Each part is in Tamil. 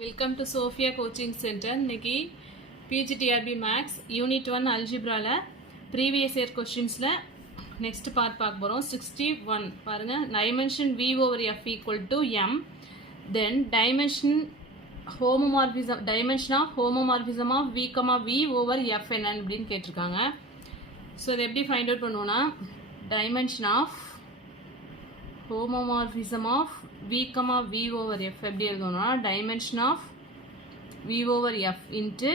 Welcome to Sofia coaching centre. இன்னைக்கு பிஜிடிஆர்பி மேக்ஸ் யூனிட் 1 அல்ஜிப்ரால ப்ரீவியஸ் இயர் கொஸ்டின்ஸில் நெக்ஸ்ட் பார்ட் பார்க்க போகிறோம். 61 பாருங்கள். Dimension v over f equal to m, then dimension of homomorphism of v over f என்னன்னு அப்படின்னு கேட்டிருக்காங்க. ஸோ இதை எப்படி ஃபைண்ட் அவுட் பண்ணுவோன்னா, dimension of homomorphism of v over f எப்படி எழுதணும்னா, dimension of v over f into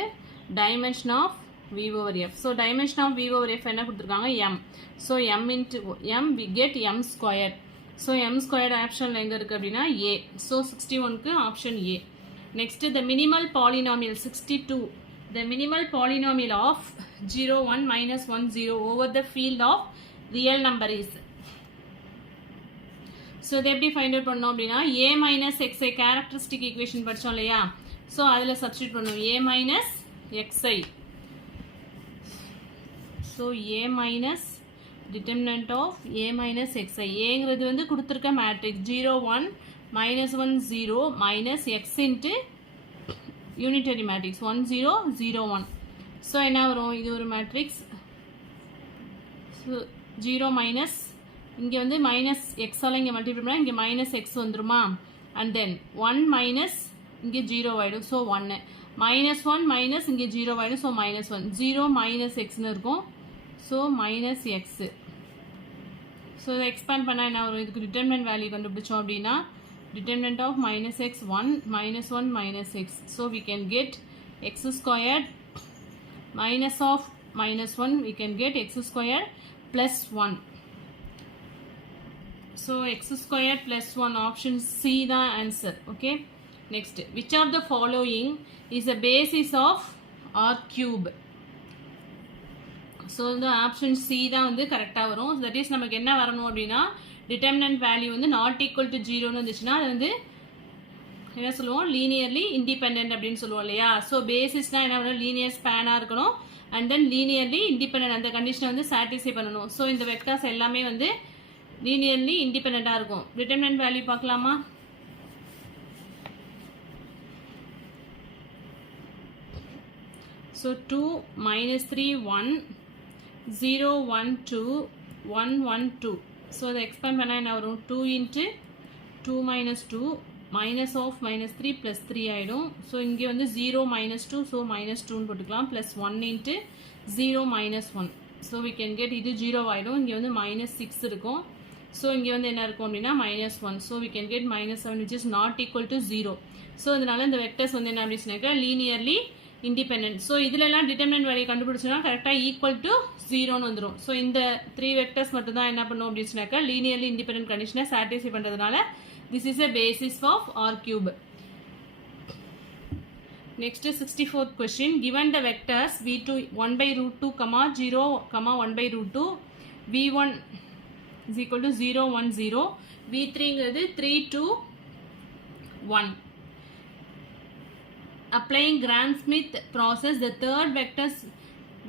dimension of v over f. so dimension of v over f என்ன கொடுத்துருக்காங்க, m. so m into m we get m squared. so m squared ஆப்ஷனில் எங்கே இருக்குது அப்படின்னா a. so 61க்கு option a. next the minimal polynomial 62, the minimal polynomial of 0 1 minus 1 0 over the field of real number is. So இதை எப்படி ஃபைண்ட் அவுட் பண்ணோம் அப்படின்னா, A minus X I characteristic equation படித்தோம் இல்லையா, ஸோ அதில் சப்ஸ்டியூட் பண்ணுவோம். A minus X I, so A minus determinant of A minus X I. ஏங்கிறது வந்து கொடுத்துருக்க matrix 0 1 minus 1 0 minus X into unitary matrix 1 0 0 1. So என்ன வரும், இது ஒரு மேட்ரிக்ஸ். ஸோ 0 மைனஸ் இங்கே வந்து மைனஸ் எக்ஸால் இங்கே மல்டிப்ளை பண்ணால் இங்கே மைனஸ் எக்ஸ் வந்துருமா, அண்ட் தென் 1 மைனஸ் இங்கே 0 ஆகிடும். ஸோ 1 மைனஸ் 1 மைனஸ் இங்கே 0 ஆகிடும். ஸோ மைனஸ் 1 0 மைனஸ் எக்ஸ்னு இருக்கும். So minus x. ஸோ இதை எக்ஸ்பேண்ட் பண்ணால் என்ன வரும், இதுக்கு டிட்டர்மினன்ட் வேல்யூ கண்டுபிடிச்சோம் அப்படின்னா, determinant of minus x 1 minus 1 minus x. So we can get x squared minus of minus 1 we can get x squared plus 1. so x squared plus 1 option C the answer. okay, next, which of the following is the basis of r cube? so the option C தான் வந்து கரெக்டாக வரும். that is நமக்கு என்ன வரணும் அப்படின்னா, determinant value வந்து not equal to 0 வந்துச்சுன்னா அது வந்து என்ன சொல்லுவோம், லீனியர்லி இண்டிபெண்டன்ட் அப்படின்னு சொல்லுவோம் இல்லையா. ஸோ பேசிஸ்னால் என்ன பண்ணணும், லீனியர் ஸ்பேனாக இருக்கணும், அண்ட் தென் லீனியர்லி இண்டிபெண்டன்ட் அந்த கண்டிஷனை வந்து சாட்டிஸ்ஃபை பண்ணணும். ஸோ இந்த வெக்டர்ஸ் எல்லாமே வந்து லீனியர்லி இண்டிபெண்டண்டாக இருக்கும். டிட்டர்மினன்ட் வேல்யூ பார்க்கலாமா, ஸோ 2 minus 3 1 0 1 2 1 1 2. ஸோ அதை எக்ஸ்பேண்ட் பண்ணால் என்ன வரும், 2 into 2 minus 2 minus of minus 3 plus 3 ஆகிடும். ஸோ இங்கே வந்து 0 minus 2, ஸோ மைனஸ் 2ன்னு போட்டுக்கலாம், plus 1 into 0 minus 1. So we can get இது 0 ஆகிடும். இங்கே வந்து மைனஸ் 6 இருக்கும். ஸோ இங்கே வந்து என்ன இருக்கும் அப்படின்னா minus 1. So we can get minus 7 which is not equal to 0. So அதனால இந்த வெக்டர்ஸ் வந்து என்ன அப்படின்னு சொன்னாக்கா லீனியர்லி இண்டிபெண்டன்ட். ஸோ இதிலெல்லாம் டிட்டர்மினன்ட் வேல்யூ கண்டுபிடிச்சோன்னா கரெக்டாக ஈக்குவல் டு 0ன்னு வந்துடும். ஸோ இந்த 3 வெக்டர்ஸ் மட்டும் தான் என்ன பண்ணும் அப்படின்னு சொன்னாக்கா லீனியர்லி இண்டிபெண்டன்ட் கண்டிஷனை சாட்டிஸ்ஃபை பண்ணுறதுனால this is a basis of r cube. next 64th question, given the vectors v2 1 by root 2 comma 0 comma 1 by root 2, v1 is equal to 0 1 0, v3 ங்கிறது 3 2 1. applying Gram-Schmidt process, the third vectors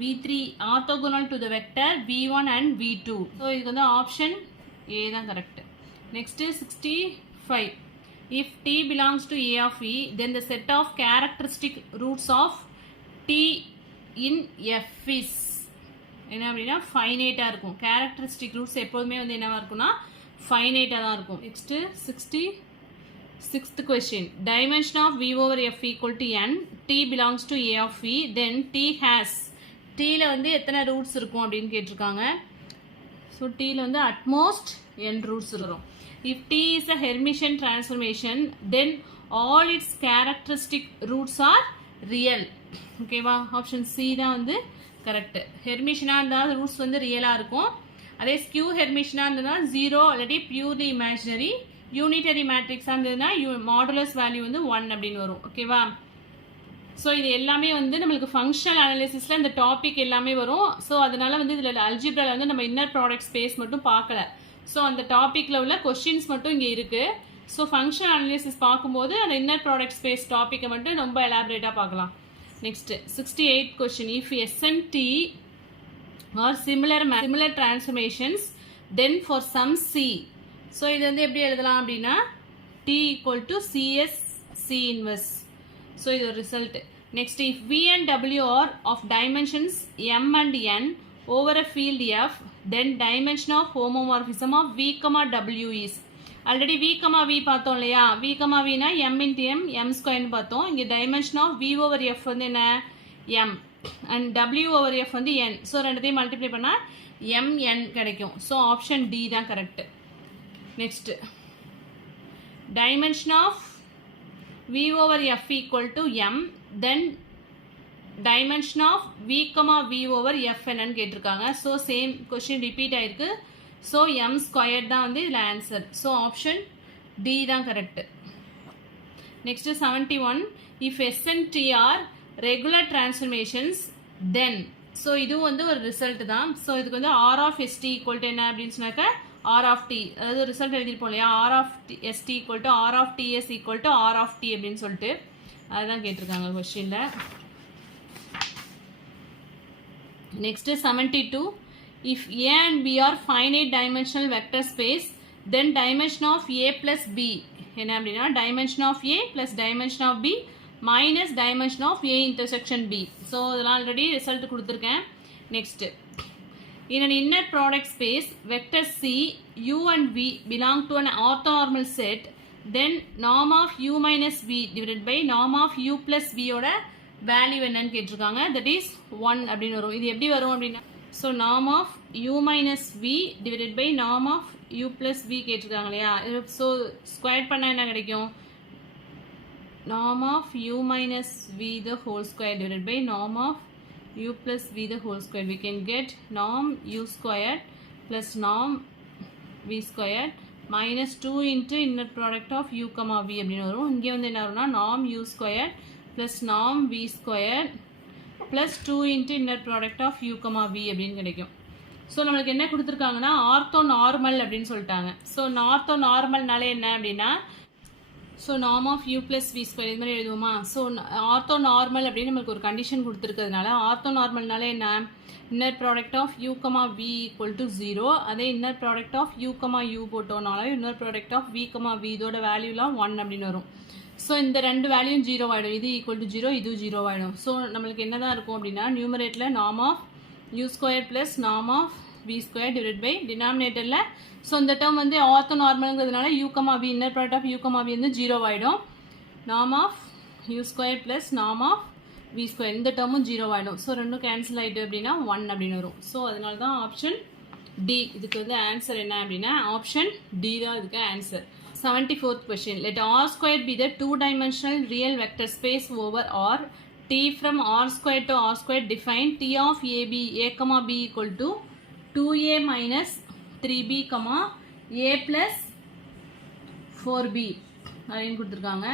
v3 orthogonal to the vector v1 and v2. so இதுக்கு வந்து ஆப்ஷன் A தான் correct. next 65, if t belongs to a of e, then the set of characteristic roots of t in f is என்ன அப்படின்னா ஃபைனைட்டாக இருக்கும். கேரக்டரிஸ்டிக் ரூட்ஸ் எப்போதுமே வந்து என்னவா இருக்குன்னா ஃபைனைட்டாக தான் இருக்கும். Next 66th question, dimension of v over f equal to n, t belongs to a of e, then t has, tல வந்து எத்தனை ரூட்ஸ் இருக்கும் அப்படின்னு கேட்டிருக்காங்க. ஸோ tல வந்து அட்மோஸ்ட் n ரூட்ஸ் இருக்கும். if t is a Hermitian transformation, then all its characteristic roots are real. ஓகேவா, ஆப்ஷன் சி தான் வந்து கரெக்ட். ஹெர்மிஷனாக இருந்தால் ரூட்ஸ் வந்து ரியலாக இருக்கும். அதே ஸ்கியூ ஹெர்மிஷனாக இருந்ததுன்னா 0 இல்லாட்டி பியூர்லி இமேஜினரி. யூனிட்டரி மேட்ரிக்ஸாக இருந்ததுன்னா மாடுலஸ் வேல்யூ வந்து 1 அப்படின்னு வரும். ஓகேவா, ஸோ இது எல்லாமே வந்து நம்மளுக்கு ஃபங்க்ஷனல் அனாலிசிஸில் இந்த டாபிக் எல்லாமே வரும். ஸோ அதனால வந்து இதில் அல்ஜிப்ராவில் வந்து நம்ம இன்னர் ப்ராடக்ட் ஸ்பேஸ் மட்டும் பார்க்கல. ஸோ அந்த டாப்பிக்கில் உள்ள கொஸ்டின்ஸ் மட்டும் இங்கே இருக்குது. ஸோ ஃபங்க்ஷன் அனாலிசிஸ் பார்க்கும்போது அந்த இன்னர் ப்ராடக்ட் ஸ்பேஸ் டாப்பிக்கை மட்டும் ரொம்ப எலாபரேட்டாக பார்க்கலாம். Next 68th question, if SMT or similar transformations, then for some C. So இது வந்து எப்படி எழுதலாம் அப்படின்னா, T equal to CS C inverse. So இது ஒரு result. Next if v and w are of dimensions m and n over a field f, then dimension of homomorphism of v, w is. Already v, v பார்த்தோம் இல்லையா, v, vனா m into m, m ஸ்கொயர்னு பார்த்தோம். இங்கே dimension of v over f வந்து என்ன, m, and w over f வந்து n. ஸோ ரெண்டுத்தையும் மல்டிப்ளை பண்ணால் mn கிடைக்கும். ஸோ ஆப்ஷன் டி தான் correct. Next dimension of v over f equal to m, then dimension of v, v over f என்னன்னு கேட்டிருக்காங்க. ஸோ சேம் கொஸ்டின் ரிப்பீட் ஆயிருக்கு. ஸோ m ஸ்கொயர் தான் வந்து இதில் ஆன்சர். ஸோ ஆப்ஷன் டி தான் correct. Next 71, if s and t are regular transformations then, so இதுவும் வந்து ஒரு ரிசல்ட் தான். ஸோ இதுக்கு வந்து r of st equal to என்ன அப்படின்னு சொன்னாக்க r of t, அதாவது ரிசல்ட் எழுதிருப்போம் இல்லையா, r of st equal to r of ts equal to r of t அப்படின்னு சொல்லிட்டு அதுதான் கேட்டிருக்காங்க கொஸ்டினில். Next 72, if a and b are finite dimensional vector space, then dimension of a plus b என்ன அப்படின்னா dimension of a plus dimension of b minus dimension of a intersection b. So இதெல்லாம் ஆல்ரெடி ரிசல்ட் கொடுத்துருக்கேன். Next in an inner product space vector c u and v belong to an orthonormal set, then norm of u minus v divided by norm of u plus v ஓட வேல்யூ என்னன்னு கேட்டிருக்காங்க. தட் இஸ் 1 அப்படின்னு வரும். இது எப்படி வரும் அப்படின்னா, so norm of u minus v divided by norm of u plus v கேட்டிருக்காங்க இல்லையா. ஸோ ஸ்கொயர் பண்ணால் என்ன கிடைக்கும், norm of u minus v the whole square divided by norm of u plus v the whole square. We can get norm u squared plus norm v squared minus 2 into inner product of u, v அப்படின்னு வரும். இங்கே வந்து என்ன வரும்னா norm u squared plus norm v squared plus 2 into inner product of u, v அப்படின்னு கிடைக்கும். ஸோ நம்மளுக்கு என்ன கொடுத்துருக்காங்கன்னா ஆர்த்தோ நார்மல் அப்படின்னு சொல்லிட்டாங்க. ஸோ ஆர்த்தோ நார்மல்னாலே என்ன அப்படின்னா, so norm of u plus v square இது மாதிரி எழுதுவோமா. ஸோ ஆர்த்தோ நார்மல் அப்படின்னு நம்மளுக்கு ஒரு கண்டிஷன் கொடுத்துருக்கிறதுனால ஆர்த்தோ நார்மல்னாலே என்ன, inner product of u, v equal to 0. அதே inner product of u, u போட்டோம்னால inner product of v, v இதோட வேல்யூலாம் 1 அப்படின்னு வரும். ஸோ இந்த ரெண்டு வேல்யூயும் 0 ஆகிடும். இது ஈக்குவல் டு 0, இது 0 ஆகிடும். ஸோ நம்மளுக்கு என்ன தான் இருக்கும் அப்படின்னா நியூமரேட்டில் norm of u square plus norm of v square divide by டினாமினேட்டரில். ஸோ இந்த டேர்ம் வந்து ஆர்த்தோ நார்மலுங்கிறதுனால u, v inner product of u, v வந்து 0 ஆகிடும். norm of u square plus norm of v square இந்த டேர்மும் 0 ஆகிடும். ஸோ ரெண்டும் கேன்சல் ஆகிட்டு அப்படின்னா 1 அப்படின்னு வரும். ஸோ அதனால தான் ஆப்ஷன் டி இதுக்கு வந்து ஆன்சர் என்ன அப்படின்னா ஆப்ஷன் டி தான் இதுக்கு answer. 74th question, let r square be the two-dimensional real vector space over R. T from r square to r square define T of a, b equal to 2a minus 3b, a plus 4b அப்படின்னு கொடுத்துருக்காங்க.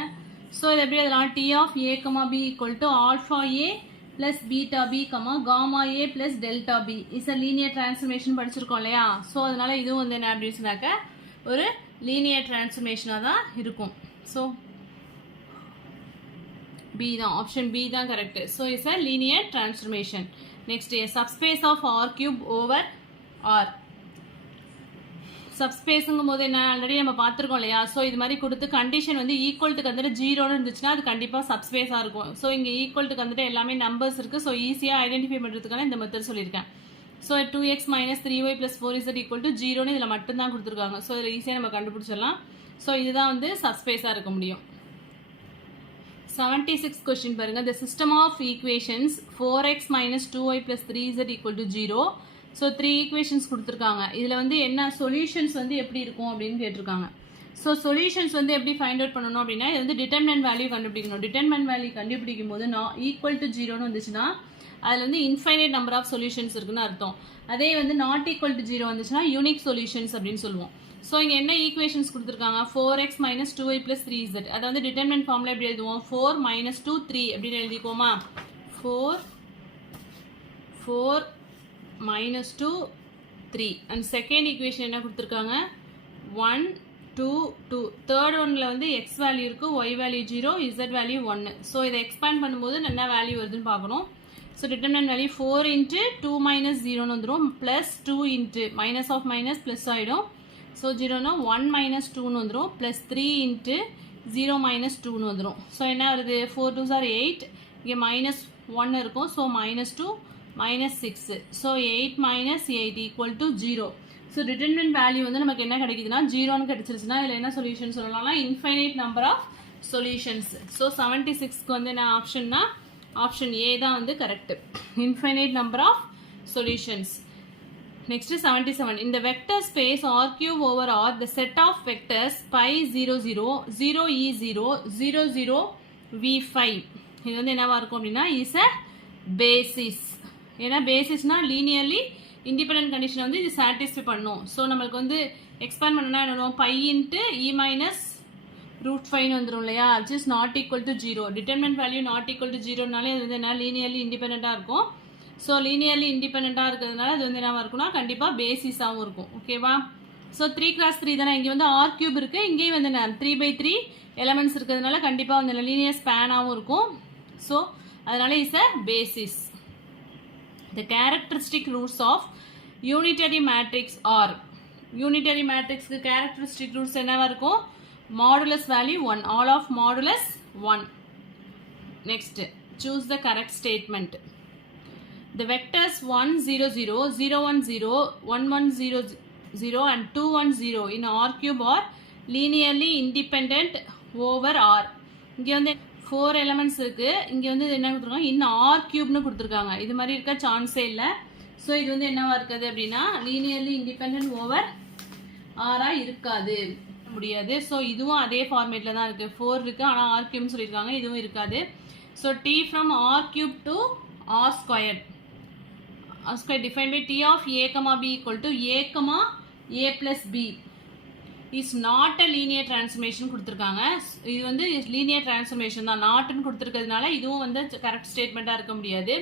ஸோ இது எப்படி அதெல்லாம் T of a, b equal to alpha a plus beta b, gamma a plus delta b is a linear transformation படிச்சிருக்கோம் இல்லையா. ஸோ அதனால இதுவும் வந்து என்ன அப்படின்னு சொன்னாக்க ஒரு லீனியர் டிரான்ஸ்ஃபர்மேஷனாக தான் இருக்கும். ஸோ பி தான், ஆப்ஷன் பி தான் correct. So it's a linear transformation. Next subspace of R cube over R. சப்ஸ்பேஸுங்கும் போது என்ன ஆல்ரெடி நம்ம பார்த்துருக்கோம் இல்லையா. ஸோ இது மாதிரி கொடுத்து கண்டிஷன் வந்து ஈக்குவல்ட்டுக்கு வந்துட்டு 0ன்னு இருந்துச்சுன்னா அது கண்டிப்பாக சப்ஸ்பேஸாக இருக்கும். ஸோ இங்கே ஈக்குவல்ட்டுக்கு வந்துட்டு எல்லாமே நம்பர்ஸ் இருக்குது. ஸோ ஈஸியாக ஐடென்டிஃபை பண்ணுறதுக்கான இந்த மெத்தட் சொல்லியிருக்கேன். So 2x minus 3y plus 4z equal to 0ன்னு இதில் மட்டும்தான் கொடுத்துருக்காங்க. ஸோ இதில் ஈஸியாக நம்ம கண்டுபிடிச்சிடலாம். ஸோ இதுதான் வந்து சப்ஸ்பேஸாக இருக்க முடியும். 76 கொஸ்டின் பாருங்கள். the system of equations 4x minus 2y plus 3z equal to 0. So 3 equations கொடுத்துருக்காங்க. இதில் வந்து என்ன சொல்யூஷன்ஸ் வந்து எப்படி இருக்கும் அப்படின்னு கேட்டிருக்காங்க. ஸோ சொல்யூஷன்ஸ் வந்து எப்படி ஃபைண்ட் அவுட் பண்ணணும் அப்படின்னா இது வந்து டிட்டர்மினன்ட் வேல்யூ கண்டுபிடிக்கணும். டிட்டர்மினன்ட் வேல்யூ கண்டுபிடிக்கும் போது ஈக்குவல் டு 0ன்னு வந்துச்சுன்னா அதில் வந்து இன்ஃபைனைட் நம்பர் ஆஃப் சொல்யூஷன்ஸ் இருக்குன்னு அர்த்தம். அதே வந்து நாட் ஈக்குவல் டு 0 வந்துச்சுன்னா யூனிக் சொல்யூஷன்ஸ் அப்படின்னு சொல்லுவோம். ஸோ இங்கே என்ன ஈக்குவேஷன்ஸ் கொடுத்துருக்காங்க 4x minus 2y plus 3z. அதை வந்து டிட்டர்மினன்ட் ஃபார்மில் எப்படி எழுதுவோம் 4 minus 2 3 அப்படின்னு எழுதிக்கோமா. 4 minus 2 3 அண்ட் செகண்ட் ஈக்குவேஷன் என்ன கொடுத்துருக்காங்க 1 2 2. தேர்ட் ஒன்னில் வந்து எக்ஸ் வேல்யூ இருக்குது, y value 0, z value 1. So இதை எக்ஸ்பேண்ட் பண்ணும்போது என்ன வேல்யூ வருதுன்னு பார்க்கணும். So determinant value 4 into 2 minus 0ன்னு வந்துடும், plus 2 into minus of minus plus ஆகிடும். ஸோ 0னா 1 minus 2ன்னு வந்துடும், ப்ளஸ் 3 into 0 minus 2 வந்துரும். ஸோ என்ன வருது 4 2s are 8, இங்கே மைனஸ் 1 இருக்கும். So minus 2 minus 6. So 8 minus 8 equal to 0. So determinant value வந்து நமக்கு என்ன கிடைக்குதுன்னா 0ன்னு கிடைச்சிருச்சுன்னா இதில் என்ன சொல்யூஷன் சொல்லலாம்னா infinite number of solutions. So 76க்கு வந்து என்ன ஆப்ஷன்னா ஆப்ஷன் ஏ தான் வந்து correct, infinite number of solutions. Next is 77. In the vector space R cube over R, the set of vectors pi 0 0 0 e 0 0 0 v5 இது வந்து என்னவா இருக்கும் அப்படின்னா is a basis. ஏன்னா பேசிஸ்னா லீனியர்லி இண்டிபெண்டன்ட் கண்டிஷன் வந்து இது சாட்டிஸ்ஃபை பண்ணும். ஸோ நம்மளுக்கு வந்து எக்ஸ்பேண்ட் பண்ணனா என்ன பண்ணுவோம், pi into e minus root 5 வந்துடும் இல்லையா, which is not equal to 0. Determinant value not equal to 0னாலே அது வந்து என்ன லீனியர்லி இண்டிபெண்ட்டாக இருக்கும். ஸோ லீனியர்லி இண்டிபெண்ட்டாக இருக்கிறதுனால அது வந்து என்னவா இருக்கும்னா கண்டிப்பாக பேசிஸாகவும் இருக்கும். ஓகேவா? ஸோ 3x3 தானே, இங்கே வந்து ஆர் கியூப் இருக்குது, இங்கேயும் வந்து 3/3 எலமெண்ட்ஸ் இருக்கிறதுனால கண்டிப்பாக வந்து லீனியர் ஸ்பேனாகவும் இருக்கும். ஸோ அதனால is a basis. The characteristic roots of unitary matrix are, unitary matrix க்கு characteristic roots என்னவா இருக்கும், modulus value 1, all of modulus 1. Next, choose the correct statement. The vectors 1 0 0 0 1 0 1 1 0 0 and 2 1 0 in R cube are linearly independent over R. இங்கே வந்து 4 எலமெண்ட்ஸ் இருக்குது, இங்கே வந்து என்ன கொடுத்துருக்காங்க இன் ஆர் கியூப்னு கொடுத்துருக்காங்க. இது மாதிரி இருக்க சான்ஸே இல்லை. ஸோ இது வந்து என்னவா இருக்காது அப்படின்னா லீனியர்லி இண்டிபெண்ட் ஓவர் ஆராக இருக்காது, முடியாது. ஸோ இதுவும் அதே ஃபார்மேட்டில் தான் இருக்குது, 4 இருக்குது ஆனால் ஆர் கியூப்னு சொல்லியிருக்காங்க, இதுவும் இருக்காது. So T from R cube to R squared, R square define by T of a comma b equal to a comma a plus b is not a linear transformation கொடுத்துருக்காங்க. இது வந்து லீனியர் டிரான்ஸ்ஃபர்மேஷன் தான், நாட்டுன்னு கொடுத்துருக்கிறதுனால இதுவும் வந்து கரெக்ட் ஸ்டேட்மெண்ட்டாக இருக்க முடியாது.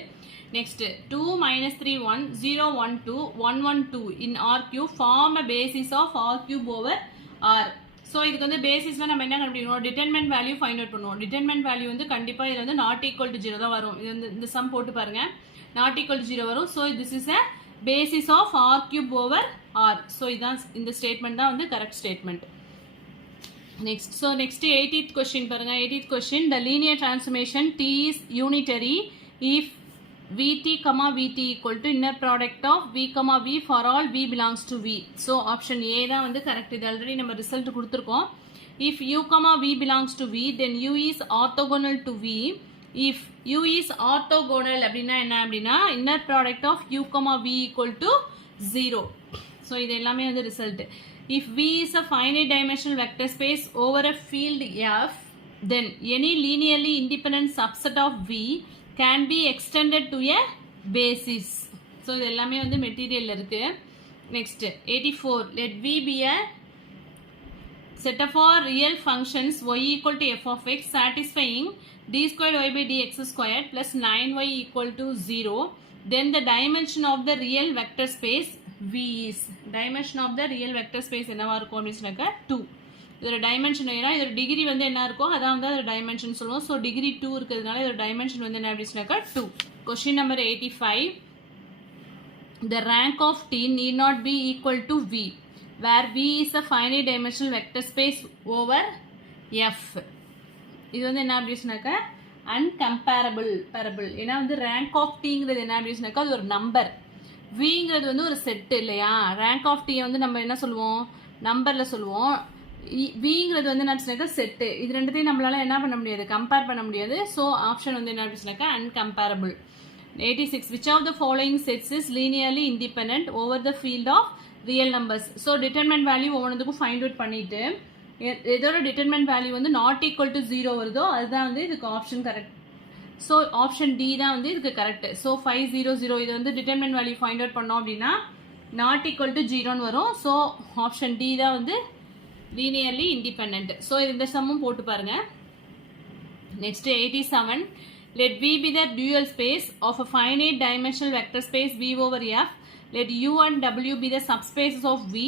Next 2 -3 1 0 1 2 1 1 2 in R cube form a basis of R cube over R. So இதுக்கு வந்து பேசிஸ்னால் நம்ம என்ன கண்டுபிடிக்கணும், டிட்டர்மினன்ட் வேல்யூ ஃபைண்ட் அவுட் பண்ணுவோம். டிட்டர்மினன்ட் வேல்யூ வந்து கண்டிப்பாக இதில் வந்து நாட் ஈக்குவல் டு 0 தான் வரும். இது வந்து இந்த சம் போட்டு பாருங்க, நாட் ஈக்குவல் டு 0 வரும். So this is a basis of R cube over R. So இதுதான் இந்த ஸ்டேட்மெண்ட் தான் வந்து correct statement. Next so next 18th question பாருங்க. 18th question, the linear transformation T is unitary if vt comma vt equal to inner product of v comma v for all v belongs to v. So option A தான் வந்து கரெக்ட். இது ஆல்ரெடி நம்ம ரிசல்ட் கொடுத்துருக்கோம். if u comma v belongs to v then u is orthogonal to v. if u is orthogonal அப்படின்னா என்ன அப்படின்னா inner product of u comma v equal to 0. So இது எல்லாமே வந்து result. if v is a finite dimensional vector space over a field f then any linearly independent subset of v can be extended to a basis. So இது எல்லாமே வந்து மெட்டீரியல் இருக்கு. Next 84, let v be a set of all real functions y equal to f of x satisfying d squared y by dx squared plus 9y equal to 0. Then the dimension of the real vector space v is, dimension of the real vector space என்னவா இருக்கும் அப்படின்னு சொன்னாக்க 2. இதோட டைமென்ஷன் ஏன்னா இதோட டிகிரி வந்து என்ன இருக்கும் அதான் வந்து அதோட டைமென்ஷன் சொல்லுவோம். ஸோ டிகிரி 2 இருக்கிறதுனால இதோட டைமென்ஷன் வந்து என்ன அப்படின்னாக்கா 2. Question number 85, the rank of T need not be equal to V where V is a finite dimensional vector space over F. இது வந்து என்ன அப்படின்னாக்கா uncomparable parable. ஏன்னா வந்து rank of Tங்கிறது என்ன அப்படின்னாக்கா அது ஒரு நம்பர், Vங்கிறது வந்து ஒரு செட் இல்லையா. rank of T வந்து நம்ம என்ன சொல்லுவோம், நம்பரில் சொல்லுவோம். விங்கிறது வந்து என்ன செட்டு, இது ரெண்டுத்தையும் நம்மளால என்ன பண்ண முடியாது, கம்பேர் பண்ண முடியாது. ஸோ ஆப்ஷன் வந்து என்ன அப்படின்னாக்கா incomparable. 86, which of the following sets is linearly independent over the field of real numbers. So determinant value ஒவ்வொன்றுக்கும் ஃபைண்ட் அவுட் பண்ணிட்டு எதோட டிட்டர்மெண்ட் வேல்யூ வந்து நாட் ஈக்குவல் டு 0 வருதோ அதுதான் வந்து இதுக்கு option correct. So option D தான் வந்து இதுக்கு கரெக்ட். ஸோ 500 இது வந்து டிட்டர்மெண்ட் வேல்யூ ஃபைண்ட் அவுட் பண்ணோம் அப்படின்னா நாட் ஈக்குவல் டு 0ன்னு வரும். ஸோ ஆப்ஷன் டி தான் வந்து linearly independent. ஸோ இந்த சம்மும் போட்டு பாருங்க. Next 87, let V be the dual space of a finite dimensional vector space V over F. Let U and W be the subspaces of V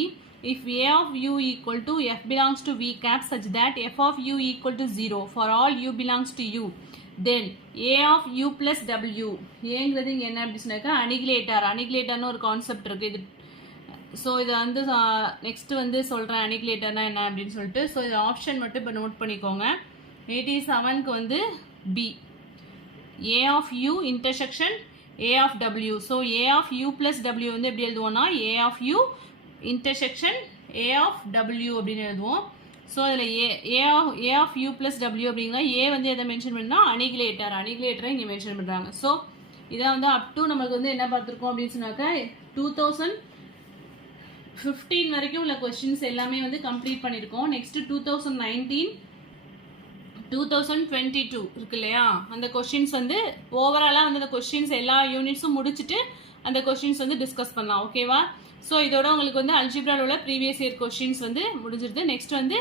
if A of U equal to F belongs to V cap such that F of U equal to 0 for all U belongs to U. Then A of U plus W. ஏங்கிறது இங்கே என்ன அப்படின்னாக்கா அனிகுலேட்டர், அனிகுலேட்டர்னு ஒரு கான்செப்ட் இருக்குது. இது ஸோ இதை வந்து நெக்ஸ்ட் வந்து சொல்கிறேன் அனிகுலேட்டர்னா என்ன அப்படின்னு சொல்லிட்டு. ஸோ இது ஆப்ஷன் மட்டும் இப்போ நோட் பண்ணிக்கோங்க. 87க்கு வந்து B, A of U intersection A of W. So A of U plus W வந்து எப்படி எழுதுவோம்னா A of U intersection A of W அப்படின்னு எழுதுவோம். ஸோ அதில் A of U plus W அப்படிங்கிற ஏ வந்து எதை மென்ஷன் பண்ணால் அனிகுலேட்டரை இங்கே மென்ஷன் பண்ணுறாங்க. ஸோ இதை வந்து அப் டு நமக்கு வந்து என்ன பார்த்துருக்கோம் அப்படின்னு சொன்னாக்கா 2015 வரைக்கும் உள்ள கொஸ்டின்ஸ் எல்லாமே வந்து கம்ப்ளீட் பண்ணியிருக்கோம். நெக்ஸ்ட் 2019 2022 இருக்கு இல்லையா, அந்த கொஸ்டின்ஸ் வந்து ஓவராலாக வந்து அந்த கொஸ்டின்ஸ் எல்லா யூனிட்ஸும் முடிச்சுட்டு அந்த கொஸ்டின்ஸ் வந்து டிஸ்கஸ் பண்ணலாம். ஓகேவா? ஸோ இதோட உங்களுக்கு வந்து அல்ஜிப்ராவில் உள்ள ப்ரீவியஸ் இயர் கொஸ்டின்ஸ் வந்து முடிஞ்சிருது. நெக்ஸ்ட் வந்து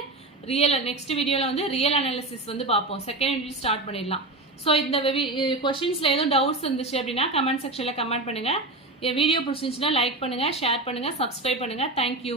நெக்ஸ்ட் வீடியோவில் வந்து ரியல் அனாலிசிஸ் வந்து பார்ப்போம். செகண்ட் யூனிட் ஸ்டார்ட் பண்ணிடலாம். ஸோ இந்த கொஸ்டின்ஸில் எதுவும் டவுட்ஸ் இருந்துச்சு அப்படின்னா கமெண்ட் செக்ஷனில் கமெண்ட் பண்ணுங்கள். என் வீடியோ பிடிச்சிருந்துச்சுன்னா லைக் பண்ணுங்கள், ஷேர் பண்ணுங்கள், சப்ஸ்கிரைப் பண்ணுங்கள். தேங்க்யூ.